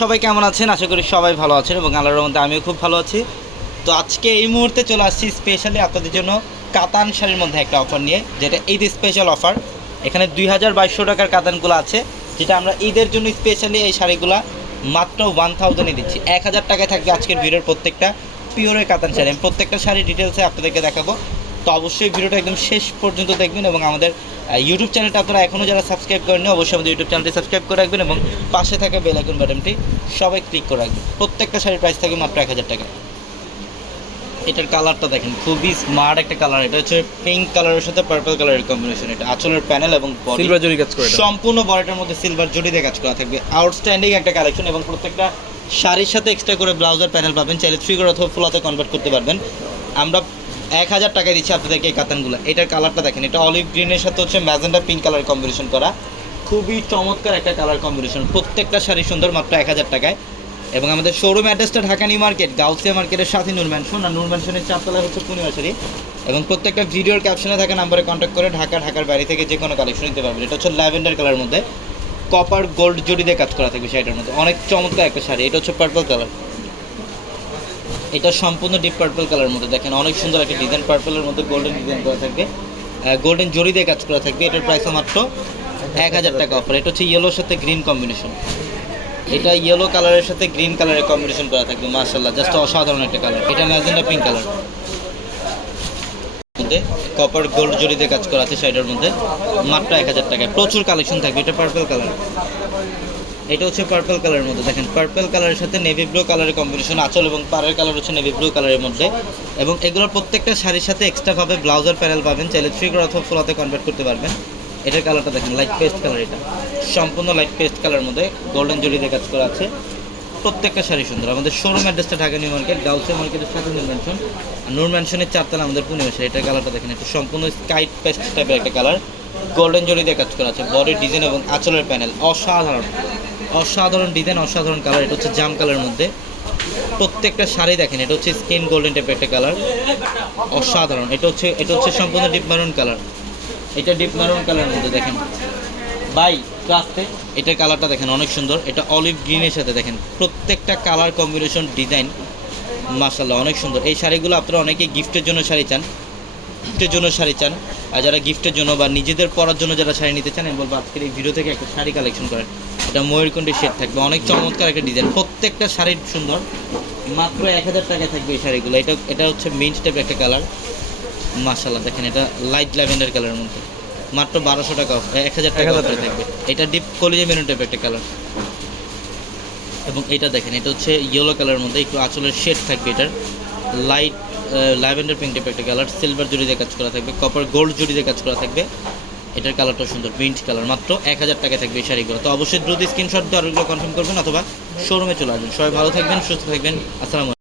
সবাই কেমন আছেন? আশা করি সবাই ভালো আছেন এবং আল্লাহর মধ্যে আমিও খুব ভালো আছি। তো আজকে এই মুহূর্তে চলে আসছি স্পেশালি আপনাদের জন্য কাতান শাড়ির মধ্যে একটা অফার নিয়ে, যেটা ঈদ স্পেশাল অফার এখানে দুই হাজার বাইশশো টাকার কাতানগুলো আছে, যেটা আমরা ঈদের জন্য স্পেশালি এই শাড়িগুলো মাত্র ওয়ান থাউজেন্ডে দিচ্ছি। এক হাজার টাকায় থাকবে আজকের ভিডিওর প্রত্যেকটা পিওরের কাতান শাড়ি। আমি প্রত্যেকটা শাড়ি ডিটেলসে আপনাদেরকে দেখাবো। তো অবশ্যই ভিডিওটা একদম শেষ পর্যন্ত দেখবেন এবং আমাদের ইউটিউব চ্যানেলটা আপনারা এখনও যারা সাবস্ক্রাইব করেননি অবশ্যই আমাদের ইউটিউব চ্যানেলটি সাবস্ক্রাইব করে রাখবেন এবং পাশে থাকা বেল আইকন বাটনটি সবাই ক্লিক করে রাখবেন। প্রত্যেকটা শাড়ির প্রাইস থাকে মাত্র এক হাজার টাকা। এটার কালারটা দেখেন খুবই স্মার্ট একটা কালার এটা হচ্ছে পিঙ্ক কালারের সাথে পার্পল কালারের কম্বিনেশন এটা আঁচলের প্যানেল এবং সিলভার জরি কাজ করে সম্পূর্ণ বডিটার মধ্যে সিলভার জড়ি দিয়ে কাজ করা থাকবে। আউটস্ট্যান্ডিং একটা কালেকশন এবং প্রত্যেকটা শাড়ির সাথে এক্সট্রা করে ব্লাউজার প্যানেল পাবেন। চাইলে থ্রি করে অথবা ফুলাতে কনভার্ট করতে পারবেন। আমরা এক হাজার টাকায় দিচ্ছি আপনাদেরকে এই কাতানগুলো। এটার কালারটা দেখেন, এটা অলিভ গ্রিনের সাথে হচ্ছে ম্যাজেন্ডা পিঙ্ক কালার কম্বিনেশন করা। খুবই চমৎকার একটা কালার কম্বিনেশন প্রত্যেকটা শাড়ি সুন্দর মাত্র এক হাজার টাকায়। এবং আমাদের শোরুম অ্যাড্রেসটা ঢাকা নিউ মার্কেট, গাউসিয়া মার্কেটের সাথে নূর ম্যানশন আর নূর ম্যানশনের চারতলায় হচ্ছে শাড়ি। এবং প্রত্যেকটা ভিডিওর ক্যাপশনে থাকা নাম্বারে কন্ট্যাক্ট করে ঢাকা, ঢাকার বাইরে থেকে যে কোনো কালেকশন নিতে পারবেন। এটা হচ্ছে ল্যাভেন্ডার কালার মধ্যে। কপার গোল্ড জড়ি দিয়ে কাজ করা থাকবে শাড়িটার মধ্যে। অনেক চমৎকার একটা শাড়ি। এটা হচ্ছে পার্পল কালার এটা সম্পূর্ণ ডিপ পার্পল কালার মধ্যে। দেখেন, অনেক সুন্দর একটা ডিজাইন পার্পলের মধ্যে গোল্ডেন ডিজাইন করা থাকবে। গোল্ডেন জড়ি দিয়ে কাজ করা থাকবে। এটার প্রাইসও মাত্র এক হাজার টাকা অফার এটা হচ্ছে ইয়েলোর সাথে গ্রিন কম্বিনেশন এটা ইয়েলো কালারের সাথে গ্রিন কালারের কম্বিনেশন করা থাকবে মার্শাল্লাহ জাস্ট অসাধারণ একটা কালার এটা ম্যাজেন্ডা পিঙ্ক কালার মধ্যে কপার গোল্ড জড়িতে কাজ করা আছে শাড়িটার মধ্যে। মাত্র এক হাজার টাকায়। প্রচুর কালেকশন থাকবে। এটা পার্পল কালার এটা হচ্ছে পার্পল কালারের মধ্যে। দেখেন পার্পল কালারের সাথে নেভি ব্লু কালারের কম্বিনেশন আঁচল এবং পাড়ের কালার হচ্ছে নেভি ব্লু কালারের মধ্যে। এবং এগুলোর প্রত্যেকটা শাড়ির সাথে এক্সট্রাভাবে ব্লাউজার প্যানেল পাবেন। চাইলে থ্রি অথবা ফুলাতে কনভার্ট করতে পারবেন। এটার কালারটা দেখেন লাইট পেস্ট কালার এটা। সম্পূর্ণ লাইট পেস্ট কালার মধ্যে গোল্ডেন জড়িতে কাজ করা আছে। প্রত্যেকটা শাড়ি সুন্দর। আমাদের শোরুম অ্যাড্রেসটা ঢাকা নিউ মার্কেট গাউসে মার্কেটের সাথে নূর ম্যানশন আর নূর ম্যানশনের চারতলা আমাদের পূর্ণিমা শাড়ি। এটার কালারটা দেখেন, একটু সম্পূর্ণ স্কাইট পেস্ট টাইপের একটা কালার গোল্ডেন দিয়ে কাজ করা আছে। বডির ডিজাইন এবং আঁচলের প্যানেল অসাধারণ। অসাধারণ ডিজাইন অসাধারণ কালার এটা হচ্ছে জাম কালারের মধ্যে। প্রত্যেকটা শাড়ি দেখেন, এটা হচ্ছে স্কিন গোল্ডেন টাইপের একটা কালার অসাধারণ, এটা হচ্ছে এটা হচ্ছে সম্পূর্ণ ডিপ মারুন কালার এটা ডিপ মারুন কালারের মধ্যে দেখেন। বাই ক্লাসতে এটার কালারটা দেখেন, অনেক সুন্দর। এটা অলিভ গ্রিনের সাথে দেখেন। প্রত্যেকটা কালার কম্বিনেশন ডিজাইন মাসাল্লাহ অনেক সুন্দর। এই শাড়িগুলো আপনারা অনেকে গিফটের জন্য শাড়ি চান। গিফটের জন্য শাড়ি চান। আর যারা গিফটের জন্য বা নিজেদের পরার জন্য যারা শাড়ি নিতে চান আমি বলব আজকের এই ভিডিও থেকে একটা শাড়ি কালেকশন করেন। এটা ময়ূরকণ্ঠী শেড থাকবে। অনেক চমৎকার একটা ডিজাইন প্রত্যেকটা শাড়ির সুন্দর। মাত্র এক হাজার টাকায় থাকবে এই শাড়িগুলো। এটা এটা হচ্ছে মিন্ট টাইপের একটা কালার মাসাল্লাহ দেখেন এটা লাইট ল্যাভেন্ডার কালারের মধ্যে। মাত্র বারোশো টাকা এক হাজার টাকা 1000 থাকবে। এটা ডিপ কলিজে মেরুন টাইপের একটা কালার এবং এটা দেখেন এটা হচ্ছে ইয়েলো কালারের মধ্যে। একটু আঁচলের শেড থাকবে এটার। লাইট ল্যাভেন্ডার পিঙ্ক একটা কালার সিলভার জুড়ি দিয়ে কাজ করা থাকবে কপার গোল্ড জুড়ি দিয়ে কাজ করা থাকবে। এটার কালারটা সুন্দর মিন্ট কালার মাত্র এক হাজার টাকা থাকবে এই শাড়িগুলো। তো অবশ্যই দ্রুত স্ক্রিনশট দিয়ে আরগুলো কনফার্ম করবেন অথবা শোরুমে চলে আসবেন। সবাই ভালো থাকবেন, সুস্থ থাকবেন। আসসালামু